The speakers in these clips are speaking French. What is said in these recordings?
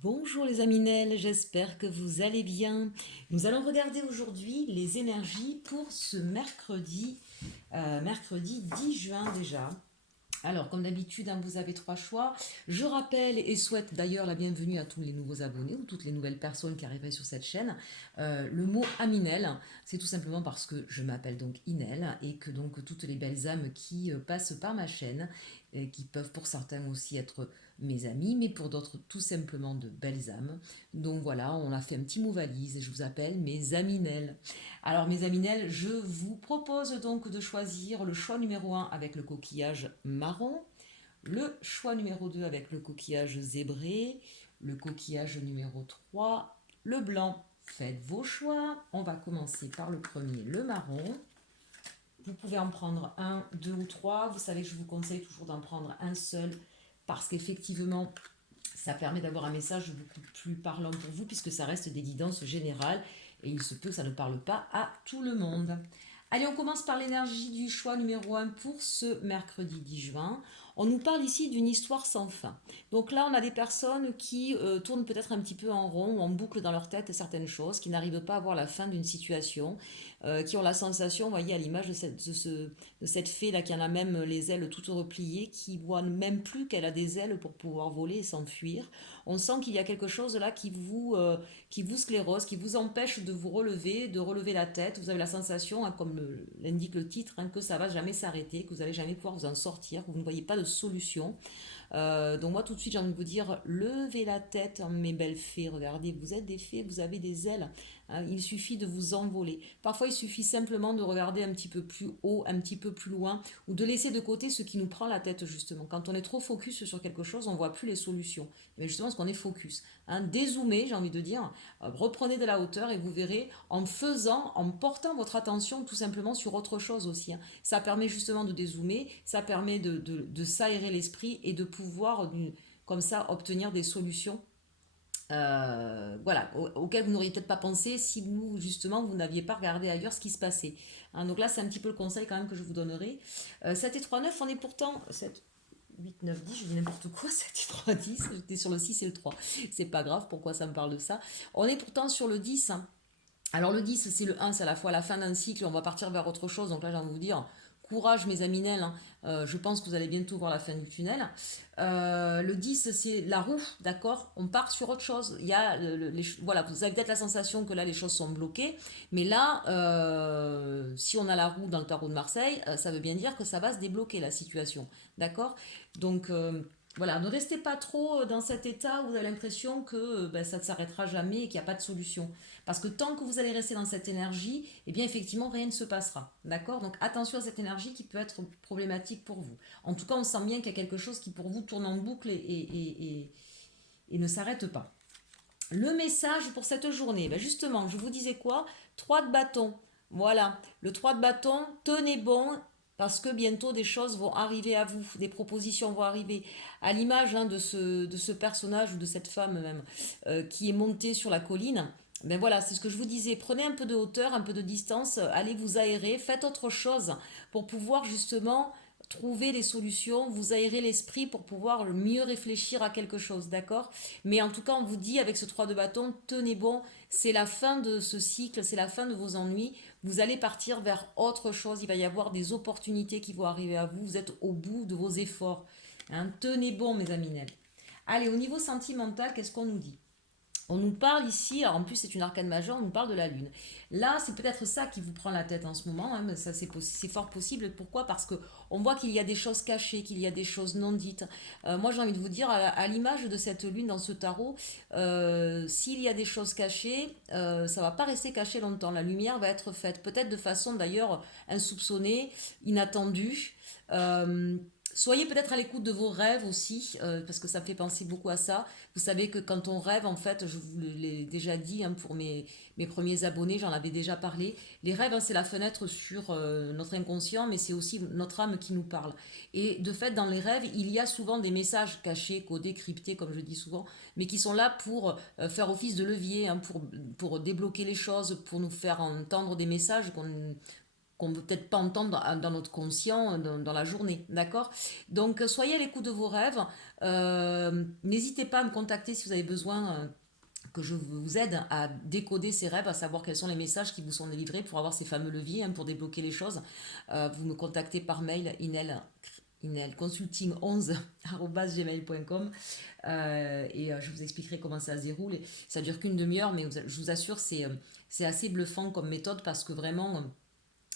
Bonjour les Aminelles, j'espère que vous allez bien. Nous allons regarder aujourd'hui les énergies pour ce mercredi 10 juin déjà. Alors, comme d'habitude, vous avez trois choix. Je rappelle et souhaite d'ailleurs la bienvenue à tous les nouveaux abonnés ou toutes les nouvelles personnes qui arriveraient sur cette chaîne. Le mot Aminel, c'est tout simplement parce que je m'appelle donc Inel et que donc toutes les belles âmes qui passent par ma chaîne, qui peuvent pour certains aussi être mes amis, mais pour d'autres tout simplement de belles âmes. Donc voilà, on a fait un petit mot valise et je vous appelle mes Aminel. Alors mes Aminel, je vous propose donc de choisir le choix numéro un avec le coquillage marron, le choix numéro 2 avec le coquillage zébré, le coquillage numéro 3 le blanc. Faites vos choix. On va commencer par le premier, le marron. Vous pouvez en prendre un, deux ou trois. Vous savez que je vous conseille toujours d'en prendre un seul parce qu'effectivement, ça permet d'avoir un message beaucoup plus parlant pour vous puisque ça reste des guidances générales et il se peut que ça ne parle pas à tout le monde. Allez, on commence par l'énergie du choix numéro un pour ce mercredi 10 juin. On nous parle ici d'une histoire sans fin. Donc là, on a des personnes qui tournent peut-être un petit peu en rond ou en boucle dans leur tête certaines choses, qui n'arrivent pas à voir la fin d'une situation, qui ont la sensation, vous voyez, à l'image de cette fée-là qui en a même les ailes toutes repliées, qui voit même plus qu'elle a des ailes pour pouvoir voler et s'enfuir. On sent qu'il y a quelque chose là qui vous sclérose, qui vous empêche de vous relever, de relever la tête. Vous avez la sensation, comme l'indique le titre, que ça va jamais s'arrêter, que vous n'allez jamais pouvoir vous en sortir, que vous ne voyez pas de solution. Donc moi tout de suite j'ai envie de vous dire, levez la tête mes belles fées, regardez, vous êtes des fées, vous avez des ailes, hein, il suffit de vous envoler. Parfois il suffit simplement de regarder un petit peu plus haut, un petit peu plus loin, ou de laisser de côté ce qui nous prend la tête justement. Quand on est trop focus sur quelque chose, on ne voit plus les solutions. Mais justement parce qu'on est focus. Hein, dézoomez, j'ai envie de dire, reprenez de la hauteur et vous verrez en faisant, en portant votre attention tout simplement sur autre chose aussi. Hein. Ça permet justement de dézoomer, ça permet de s'aérer l'esprit et de pouvoir comme ça obtenir des solutions voilà, auxquelles vous n'auriez peut-être pas pensé si vous justement vous n'aviez pas regardé ailleurs ce qui se passait. Hein, donc là c'est un petit peu le conseil quand même que je vous donnerai. 7 et 3, 9, on est pourtant 7, 8, 9, 10, je dis n'importe quoi, 7 et 3, 10, j'étais sur le 6 et le 3. C'est pas grave, pourquoi ça me parle de ça. On est pourtant sur le 10. Hein. Alors le 10, c'est le 1, c'est à la fois la fin d'un cycle, on va partir vers autre chose. Donc là, j'ai envie de vous dire, courage mes amis Nel, hein. Je pense que vous allez bientôt voir la fin du tunnel. Le 10, c'est la roue, d'accord. On part sur autre chose. Il y a voilà, vous avez peut-être la sensation que là, les choses sont bloquées. Mais là, si on a la roue dans le tarot de Marseille, ça veut bien dire que ça va se débloquer la situation, d'accord. Donc... voilà, ne restez pas trop dans cet état où vous avez l'impression que ça ne s'arrêtera jamais et qu'il n'y a pas de solution. Parce que tant que vous allez rester dans cette énergie, eh bien effectivement rien ne se passera. D'accord. Donc attention à cette énergie qui peut être problématique pour vous. En tout cas, on sent bien qu'il y a quelque chose qui pour vous tourne en boucle et ne s'arrête pas. Le message pour cette journée, ben justement, je vous disais quoi? 3 de bâton. Voilà, le 3 de bâton, tenez bon parce que bientôt des choses vont arriver à vous, des propositions vont arriver. À l'image de ce personnage ou de cette femme même qui est montée sur la colline. Ben voilà, c'est ce que je vous disais. Prenez un peu de hauteur, un peu de distance, allez vous aérer, faites autre chose pour pouvoir justement trouver les solutions, vous aérer l'esprit pour pouvoir mieux réfléchir à quelque chose, d'accord. Mais en tout cas, on vous dit avec ce 3 de bâton, tenez bon, c'est la fin de ce cycle, c'est la fin de vos ennuis, vous allez partir vers autre chose, il va y avoir des opportunités qui vont arriver à vous, vous êtes au bout de vos efforts. Hein, tenez bon, mes amis Nel. Allez, au niveau sentimental, qu'est-ce qu'on nous dit? On nous parle ici, alors en plus c'est une arcane majeure, on nous parle de la Lune. Là, c'est peut-être ça qui vous prend la tête en ce moment, hein, mais ça c'est fort possible. Pourquoi? Parce que on voit qu'il y a des choses cachées, qu'il y a des choses non dites. Moi j'ai envie de vous dire, à l'image de cette Lune dans ce tarot, s'il y a des choses cachées, ça va pas rester caché longtemps. La lumière va être faite, peut-être de façon d'ailleurs insoupçonnée, inattendue. Euh, Soyez peut-être à l'écoute de vos rêves aussi, parce que ça me fait penser beaucoup à ça. Vous savez que quand on rêve, en fait, je vous l'ai déjà dit pour mes premiers abonnés, j'en avais déjà parlé. Les rêves, c'est la fenêtre sur notre inconscient, mais c'est aussi notre âme qui nous parle. Et de fait, dans les rêves, il y a souvent des messages cachés, codés, cryptés, comme je dis souvent, mais qui sont là pour faire office de levier, pour débloquer les choses, pour nous faire entendre des messages qu'on ne veut peut-être pas entendre dans notre conscient, dans la journée, d'accord? Donc, soyez à l'écoute de vos rêves. N'hésitez pas à me contacter si vous avez besoin que je vous aide à décoder ces rêves, à savoir quels sont les messages qui vous sont délivrés pour avoir ces fameux leviers, pour débloquer les choses. Vous me contactez par mail, inelconsulting11@gmail.com et je vous expliquerai comment ça se déroule. Ça dure qu'une demi-heure, mais je vous assure, c'est assez bluffant comme méthode parce que vraiment,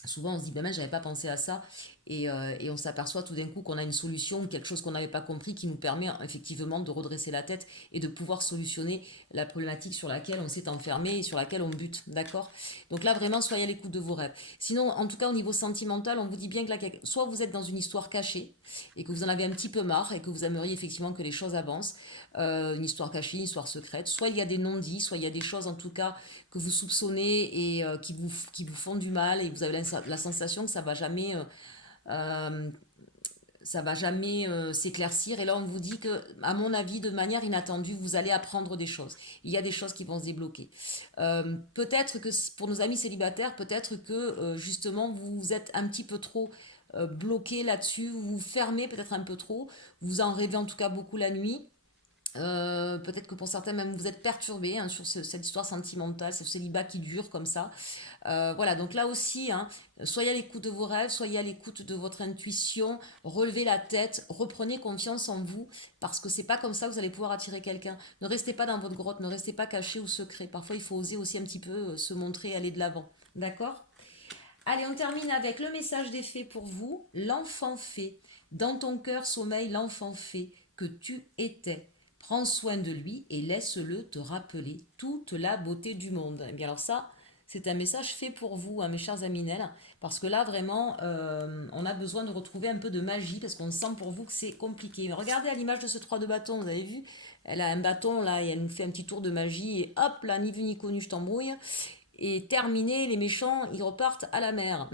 souvent on se dit, ben, j'avais pas pensé à ça. Et on s'aperçoit tout d'un coup qu'on a une solution, quelque chose qu'on n'avait pas compris, qui nous permet effectivement de redresser la tête et de pouvoir solutionner la problématique sur laquelle on s'est enfermé et sur laquelle on bute, d'accord? Donc là, vraiment, soyez à l'écoute de vos rêves. Sinon, en tout cas, au niveau sentimental, on vous dit bien que là, soit vous êtes dans une histoire cachée et que vous en avez un petit peu marre et que vous aimeriez effectivement que les choses avancent, une histoire cachée, une histoire secrète, soit il y a des non-dits, soit il y a des choses en tout cas que vous soupçonnez et qui vous font du mal et vous avez la sensation que euh, ça va jamais s'éclaircir. Et là, on vous dit que, à mon avis, de manière inattendue, vous allez apprendre des choses. Il y a des choses qui vont se débloquer. Peut-être que pour nos amis célibataires, peut-être que justement, vous êtes un petit peu trop bloqué là-dessus, vous vous fermez peut-être un peu trop, vous en rêvez en tout cas beaucoup la nuit. Peut-être que pour certains même vous êtes perturbés sur cette histoire sentimentale, ce célibat qui dure comme ça. Voilà, donc là aussi, soyez à l'écoute de vos rêves, soyez à l'écoute de votre intuition, relevez la tête, reprenez confiance en vous, parce que c'est pas comme ça que vous allez pouvoir attirer quelqu'un. Ne restez pas dans votre grotte, ne restez pas caché ou secret. Parfois, il faut oser aussi un petit peu se montrer, aller de l'avant. D'accord? Allez, on termine avec le message des fées pour vous. L'enfant fée. Dans ton cœur sommeille l'enfant fée que tu étais. Prends soin de lui et laisse-le te rappeler toute la beauté du monde. Et bien alors ça, c'est un message fait pour vous, mes chers Aminel, parce que là, vraiment, on a besoin de retrouver un peu de magie, parce qu'on sent pour vous que c'est compliqué. Mais regardez à l'image de ce 3 de bâton, vous avez vu? Elle a un bâton, là, et elle nous fait un petit tour de magie, et hop, là, ni vu ni connu, je t'embrouille. Et terminé, les méchants, ils repartent à la mer.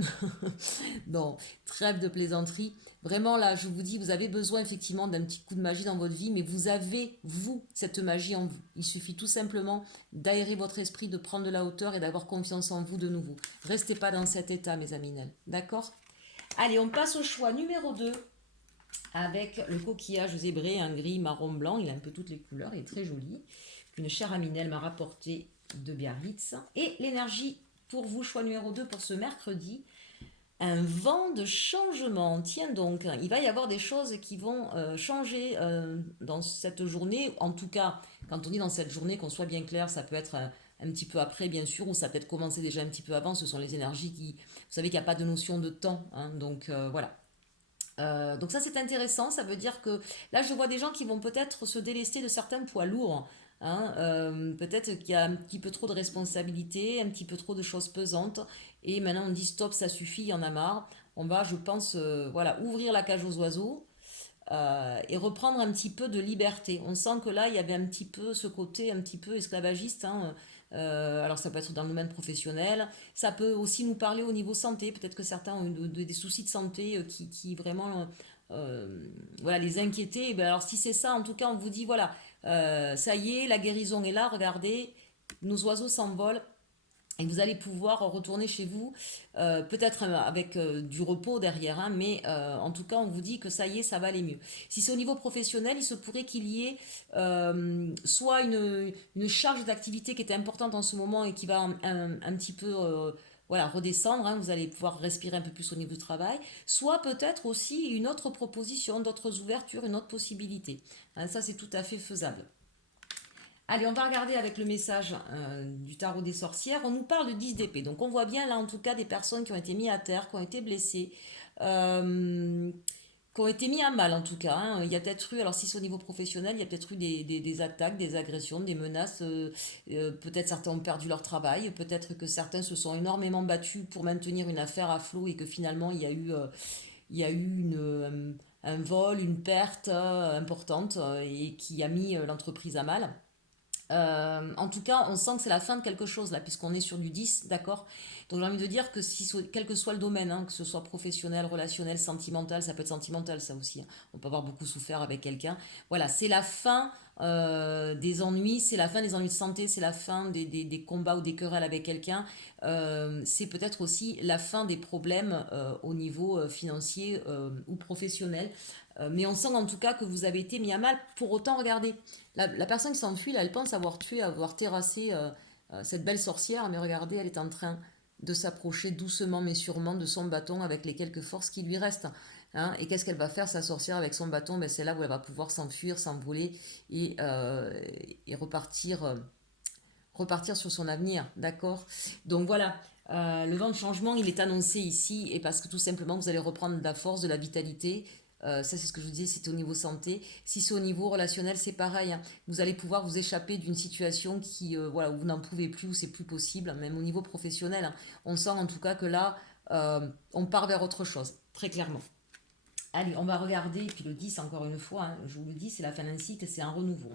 Non, trêve de plaisanterie. Vraiment, là, je vous dis, vous avez besoin effectivement d'un petit coup de magie dans votre vie, mais vous avez, vous, cette magie en vous. Il suffit tout simplement d'aérer votre esprit, de prendre de la hauteur et d'avoir confiance en vous de nouveau. Restez pas dans cet état, mes amis. D'accord? Allez, on passe au choix numéro 2 avec le coquillage zébré, un gris, marron, blanc. Il a un peu toutes les couleurs, il est très joli. Une chère Aminelle m'a rapporté de Biarritz. Et l'énergie pour vous, choix numéro 2 pour ce mercredi, un vent de changement. Tiens donc, il va y avoir des choses qui vont changer dans cette journée. En tout cas, quand on dit dans cette journée, qu'on soit bien clair, ça peut être un petit peu après, bien sûr, ou ça peut être commencé déjà un petit peu avant. Ce sont les énergies qui... Vous savez qu'il n'y a pas de notion de temps. Donc voilà. Donc ça c'est intéressant, ça veut dire que là je vois des gens qui vont peut-être se délester de certains poids lourds. Peut-être qu'il y a un petit peu trop de responsabilités, un petit peu trop de choses pesantes, et maintenant on dit stop, ça suffit, il y en a marre. On va, je pense, voilà, ouvrir la cage aux oiseaux et reprendre un petit peu de liberté. On sent que là il y avait un petit peu ce côté un petit peu esclavagiste. Alors ça peut être dans le domaine professionnel, ça peut aussi nous parler au niveau santé, peut-être que certains ont des soucis de santé qui vraiment voilà, les inquiétaient. Et bien alors si c'est ça, en tout cas on vous dit voilà, ça y est, la guérison est là, regardez, nos oiseaux s'envolent. Et vous allez pouvoir retourner chez vous, peut-être avec du repos derrière, mais en tout cas, on vous dit que ça y est, ça va aller mieux. Si c'est au niveau professionnel, il se pourrait qu'il y ait soit une charge d'activité qui était importante en ce moment et qui va un petit peu voilà, redescendre, vous allez pouvoir respirer un peu plus au niveau du travail, soit peut-être aussi une autre proposition, d'autres ouvertures, une autre possibilité. Ça, c'est tout à fait faisable. Allez, on va regarder avec le message du tarot des sorcières. On nous parle de 10 d'épée. Donc on voit bien là en tout cas des personnes qui ont été mises à terre, qui ont été blessées, qui ont été mis à mal en tout cas. Il y a peut-être eu, alors si c'est au niveau professionnel, il y a peut-être eu des attaques, des agressions, des menaces. Peut-être certains ont perdu leur travail. Peut-être que certains se sont énormément battus pour maintenir une affaire à flot et que finalement il y a eu un vol, une perte importante et qui a mis l'entreprise à mal. En tout cas, on sent que c'est la fin de quelque chose là, puisqu'on est sur du 10, d'accord? Donc j'ai envie de dire que si, quel que soit le domaine, hein, que ce soit professionnel, relationnel, sentimental, ça peut être sentimental ça aussi, hein. On peut avoir beaucoup souffert avec quelqu'un. Voilà, c'est la fin des ennuis, c'est la fin des ennuis de santé, c'est la fin des combats ou des querelles avec quelqu'un. C'est peut-être aussi la fin des problèmes au niveau financier ou professionnel. Mais on sent en tout cas que vous avez été mis à mal. Pour autant, regardez, la personne qui s'enfuit, là, elle pense avoir tué, avoir terrassé cette belle sorcière, mais regardez, elle est en train de s'approcher doucement mais sûrement de son bâton avec les quelques forces qui lui restent. Hein. Et qu'est-ce qu'elle va faire, sa sorcière, avec son bâton? Ben, c'est là où elle va pouvoir s'enfuir, s'envoler et repartir, repartir sur son avenir. D'accord. Donc voilà, le vent de changement, il est annoncé ici, et parce que tout simplement, vous allez reprendre de la force, de la vitalité. Ça, c'est ce que je vous disais, c'est au niveau santé. Si c'est au niveau relationnel, c'est pareil, hein. Vous allez pouvoir vous échapper d'une situation qui, voilà, où vous n'en pouvez plus, où c'est plus possible, même au niveau professionnel, hein. On sent en tout cas que là, on part vers autre chose, très clairement. Allez, on va regarder, et puis le 10, encore une fois, hein, je vous le dis, c'est la fin d'un cycle, c'est un renouveau.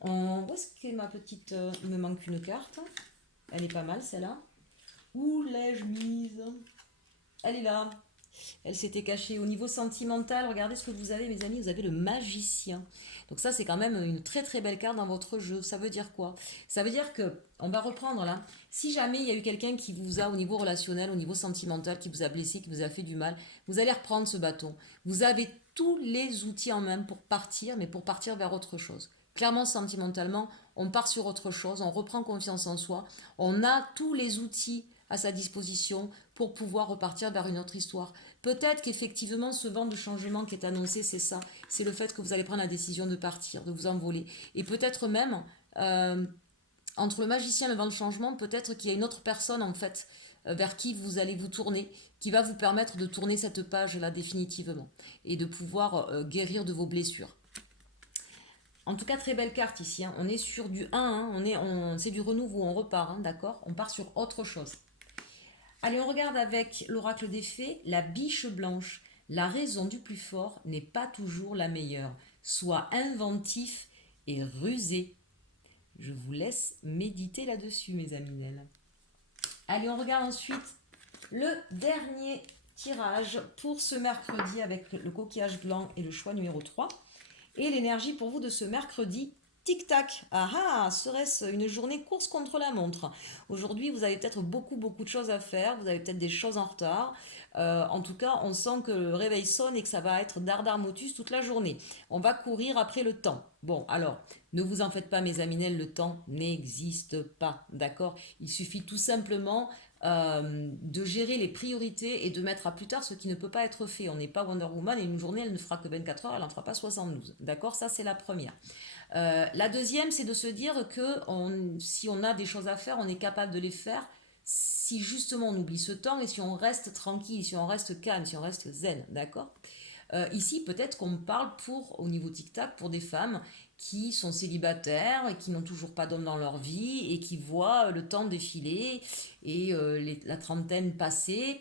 Où est-ce que ma petite... il me manque une carte. Elle est pas mal, celle-là. Où l'ai-je mise? Elle est là. Elle s'était cachée. Au niveau sentimental, regardez ce que vous avez, mes amis. Vous avez le magicien. Donc ça, c'est quand même une très très belle carte dans votre jeu. Ça veut dire quoi? Ça veut dire que, on va reprendre là, si jamais il y a eu quelqu'un qui vous a, au niveau relationnel, au niveau sentimental, qui vous a blessé, qui vous a fait du mal, vous allez reprendre ce bâton. Vous avez tous les outils en main pour partir, mais pour partir vers autre chose. Clairement, sentimentalement, on part sur autre chose, on reprend confiance en soi, on a tous les outils à sa disposition pour pouvoir repartir vers une autre histoire. Peut-être qu'effectivement, ce vent de changement qui est annoncé, c'est ça. C'est le fait que vous allez prendre la décision de partir, de vous envoler. Et peut-être même, entre le magicien et le vent de changement, peut-être qu'il y a une autre personne, en fait, vers qui vous allez vous tourner, qui va vous permettre de tourner cette page-là définitivement et de pouvoir guérir de vos blessures. En tout cas, très belle carte ici, hein. On est sur du 1, hein. C'est du renouveau, on repart, hein, d'accord? On part sur autre chose. Allez, on regarde avec l'oracle des fées, la biche blanche. La raison du plus fort n'est pas toujours la meilleure. Sois inventif et rusé. Je vous laisse méditer là-dessus, mes amis. Allez, on regarde ensuite le dernier tirage pour ce mercredi avec le coquillage blanc et le choix numéro 3. Et l'énergie pour vous de ce mercredi, tic-tac. Ah ah, serait-ce une journée course contre la montre? Aujourd'hui, vous avez peut-être beaucoup de choses à faire, vous avez peut-être des choses en retard. En tout cas, on sent que le réveil sonne et que ça va être dardar motus toute la journée. On va courir après le temps. Bon, alors, ne vous en faites pas, mes aminelles, le temps n'existe pas, d'accord? Il suffit tout simplement de gérer les priorités et de mettre à plus tard ce qui ne peut pas être fait. On n'est pas Wonder Woman et une journée, elle ne fera que 24 heures, elle n'en fera pas 72. D'accord? Ça, c'est la première. La deuxième, c'est de se dire que si on a des choses à faire, on est capable de les faire si justement on oublie ce temps et si on reste tranquille, si on reste calme, si on reste zen. D'accord? Ici, peut-être qu'on parle au niveau tic-tac, pour des femmes qui sont célibataires et qui n'ont toujours pas d'homme dans leur vie et qui voient le temps défiler et la trentaine passer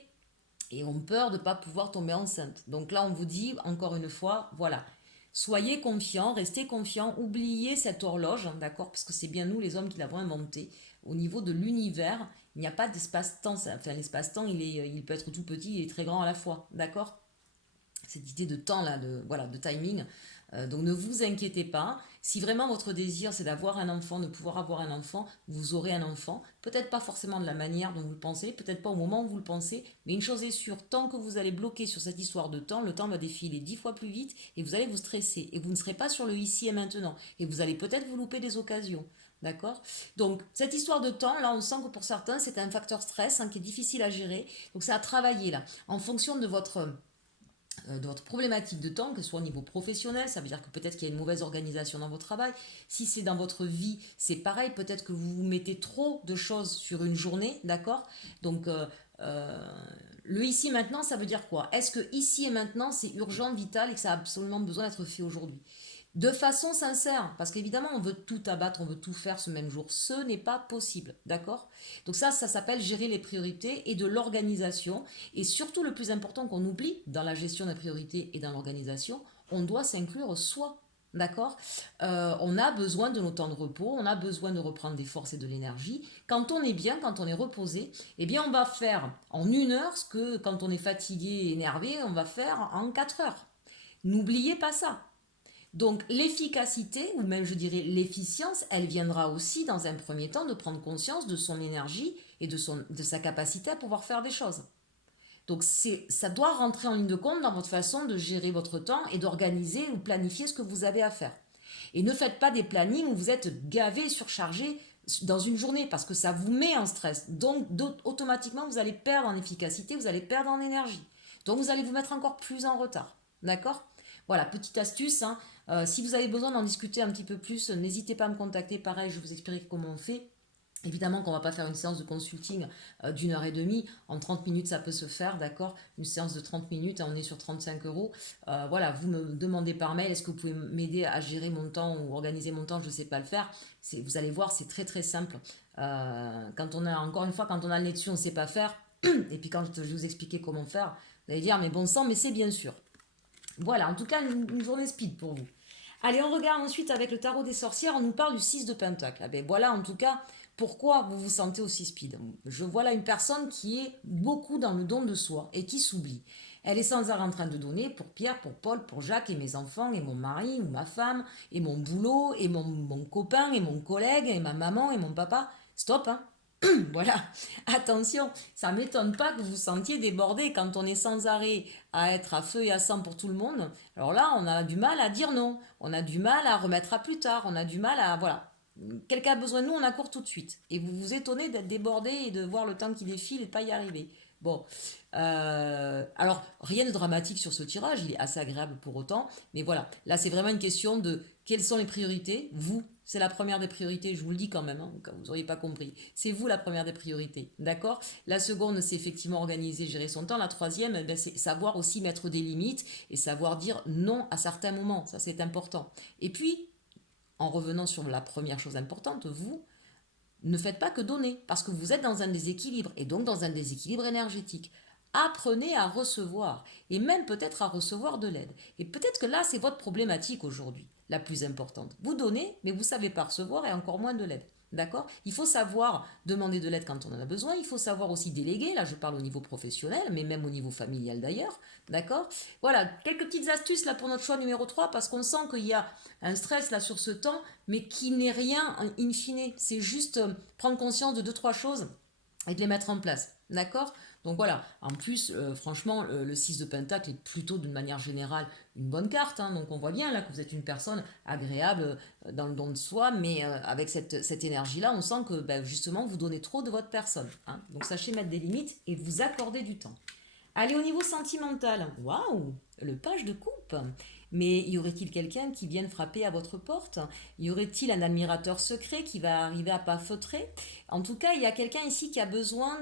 et ont peur de ne pas pouvoir tomber enceinte. Donc là, on vous dit encore une fois, voilà, soyez confiants, restez confiants, oubliez cette horloge, hein, d'accord, parce que c'est bien nous les hommes qui l'avons inventée. Au niveau de l'univers, il n'y a pas d'espace-temps. Enfin, l'espace-temps, il peut être tout petit et très grand à la fois, d'accord? Cette idée de temps là, voilà, de timing. Donc ne vous inquiétez pas. Si vraiment votre désir c'est d'avoir un enfant, de pouvoir avoir un enfant, vous aurez un enfant. Peut-être pas forcément de la manière dont vous le pensez, peut-être pas au moment où vous le pensez, mais une chose est sûre, tant que vous allez bloquer sur cette histoire de temps, le temps va défiler 10 fois plus vite et vous allez vous stresser. Et vous ne serez pas sur le ici et maintenant. Et vous allez peut-être vous louper des occasions. D'accord? Donc, cette histoire de temps, là, on sent que pour certains, c'est un facteur stress, hein, qui est difficile à gérer. Donc, ça a travaillé, là. En fonction de votre problématique de temps, que ce soit au niveau professionnel, ça veut dire que peut-être qu'il y a une mauvaise organisation dans votre travail. Si c'est dans votre vie, c'est pareil, peut-être que vous vous mettez trop de choses sur une journée, d'accord? Donc, le ici maintenant, ça veut dire quoi? Est-ce que ici et maintenant, c'est urgent, vital et que ça a absolument besoin d'être fait aujourd'hui? De façon sincère, parce qu'évidemment, on veut tout abattre, on veut tout faire ce même jour. Ce n'est pas possible, d'accord? Donc ça s'appelle gérer les priorités et de l'organisation. Et surtout, le plus important qu'on oublie dans la gestion des priorités et dans l'organisation, on doit s'inclure soi, D'accord. On a besoin de nos temps de repos, on a besoin de reprendre des forces et de l'énergie. Quand on est bien, quand on est reposé, eh bien on va faire en 1 heure ce que quand on est fatigué et énervé, on va faire en 4 heures. N'oubliez pas ça. Donc l'efficacité, ou même je dirais l'efficience, elle viendra aussi dans un premier temps de prendre conscience de son énergie et de sa capacité à pouvoir faire des choses. Donc ça doit rentrer en ligne de compte dans votre façon de gérer votre temps et d'organiser ou planifier ce que vous avez à faire. Et ne faites pas des plannings où vous êtes gavé, surchargé dans une journée parce que ça vous met en stress. Donc automatiquement, vous allez perdre en efficacité, vous allez perdre en énergie. Donc vous allez vous mettre encore plus en retard. D'accord. Voilà, petite astuce. Hein. Si vous avez besoin d'en discuter un petit peu plus, n'hésitez pas à me contacter. Pareil, je vous explique comment on fait. Évidemment qu'on ne va pas faire une séance de consulting d'1 heure et demie. En 30 minutes, ça peut se faire, d'accord. Une séance de 30 minutes, on est sur 35 euros. Voilà, vous me demandez par mail, est-ce que vous pouvez m'aider à gérer mon temps ou organiser mon temps? Je ne sais pas le faire. Vous allez voir, c'est très très simple. Quand on a, encore une fois, quand on a le nez dessus, on ne sait pas faire. Et puis quand je vais vous expliquer comment faire, vous allez dire, mais bon sang, mais c'est bien sûr. Voilà, en tout cas, une journée speed pour vous. Allez, on regarde ensuite avec le tarot des sorcières, on nous parle du 6 de Pentacle. Ah ben voilà, en tout cas, pourquoi vous vous sentez aussi speed. Je vois là une personne qui est beaucoup dans le don de soi et qui s'oublie. Elle est sans arrêt en train de donner pour Pierre, pour Paul, pour Jacques et mes enfants et mon mari ou ma femme et mon boulot et mon copain et mon collègue et ma maman et mon papa. Stop, hein. Voilà, attention, ça ne m'étonne pas que vous vous sentiez débordé quand on est sans arrêt à être à feu et à sang pour tout le monde. Alors là, on a du mal à dire non, on a du mal à remettre à plus tard, on a du mal à... Voilà, quelqu'un a besoin de nous, on accourt tout de suite. Et vous vous étonnez d'être débordé et de voir le temps qui défile et de ne pas y arriver. Bon, alors rien de dramatique sur ce tirage, il est assez agréable pour autant, mais voilà, là c'est vraiment une question de quelles sont les priorités. Vous, c'est la première des priorités, je vous le dis quand même, hein, quand vous n'auriez pas compris. C'est vous la première des priorités, d'accord? La seconde, c'est effectivement organiser, gérer son temps. La troisième, ben, c'est savoir aussi mettre des limites et savoir dire non à certains moments, ça c'est important. Et puis, en revenant sur la première chose importante, vous, ne faites pas que donner, parce que vous êtes dans un déséquilibre, et donc dans un déséquilibre énergétique. Apprenez à recevoir, et même peut-être à recevoir de l'aide. Et peut-être que là, c'est votre problématique aujourd'hui, la plus importante. Vous donnez, mais vous ne savez pas recevoir, et encore moins de l'aide. D'accord. Il faut savoir demander de l'aide quand on en a besoin. Il faut savoir aussi déléguer. Là, je parle au niveau professionnel, mais même au niveau familial d'ailleurs. D'accord. Voilà, quelques petites astuces là pour notre choix numéro 3 parce qu'on sent qu'il y a un stress là sur ce temps, mais qui n'est rien in fine. C'est juste prendre conscience de deux, trois choses et de les mettre en place. D'accord. Donc voilà, en plus, franchement, le 6 de Pentacle est plutôt d'une manière générale une bonne carte. Hein. Donc on voit bien là que vous êtes une personne agréable dans le don de soi, mais avec cette énergie-là, on sent que ben, justement, vous donnez trop de votre personne. Hein. Donc sachez mettre des limites et vous accorder du temps. Allez, au niveau sentimental, waouh, le page de coupe. Mais y aurait-il quelqu'un qui vienne frapper à votre porte? Y aurait-il un admirateur secret qui va arriver à pas feutrer? En tout cas, il y a quelqu'un ici qui a besoin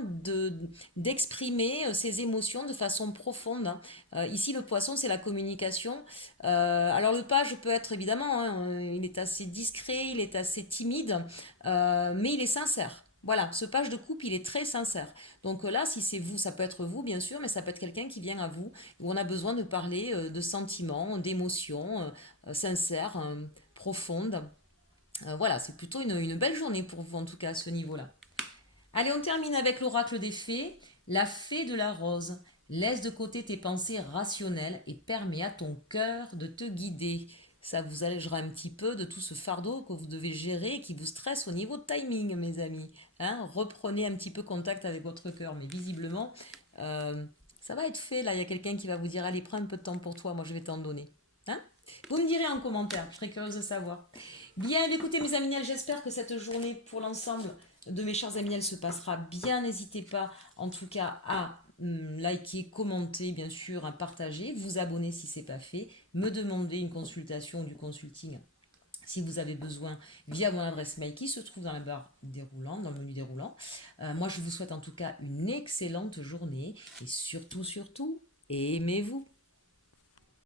d'exprimer ses émotions de façon profonde. Hein. Ici, le poisson, c'est la communication. Alors, le page peut être évidemment, hein, il est assez discret, il est assez timide, mais il est sincère. Voilà, ce page de coupe, il est très sincère. Donc là, si c'est vous, ça peut être vous, bien sûr, mais ça peut être quelqu'un qui vient à vous, où on a besoin de parler de sentiments, d'émotions sincères, profondes. Voilà, c'est plutôt une belle journée pour vous, en tout cas, à ce niveau-là. Allez, on termine avec l'oracle des fées. La fée de la rose. Laisse de côté tes pensées rationnelles et permets à ton cœur de te guider. Ça vous allégera un petit peu de tout ce fardeau que vous devez gérer et qui vous stresse au niveau de timing, mes amis. Hein, reprenez un petit peu contact avec votre cœur, mais visiblement, ça va être fait. Là, il y a quelqu'un qui va vous dire, allez, prends un peu de temps pour toi, moi je vais t'en donner. Hein. Vous me direz en commentaire, je serais curieuse de savoir. Bien, écoutez mes amis, j'espère que cette journée pour l'ensemble de mes chers amis, elle se passera bien. N'hésitez pas en tout cas à liker, commenter, bien sûr, à partager, vous abonner si ce n'est pas fait, me demander une consultation ou du consulting si vous avez besoin via mon adresse mail qui se trouve dans la barre déroulant, dans le menu déroulant. Moi, je vous souhaite en tout cas une excellente journée et surtout, surtout, aimez-vous.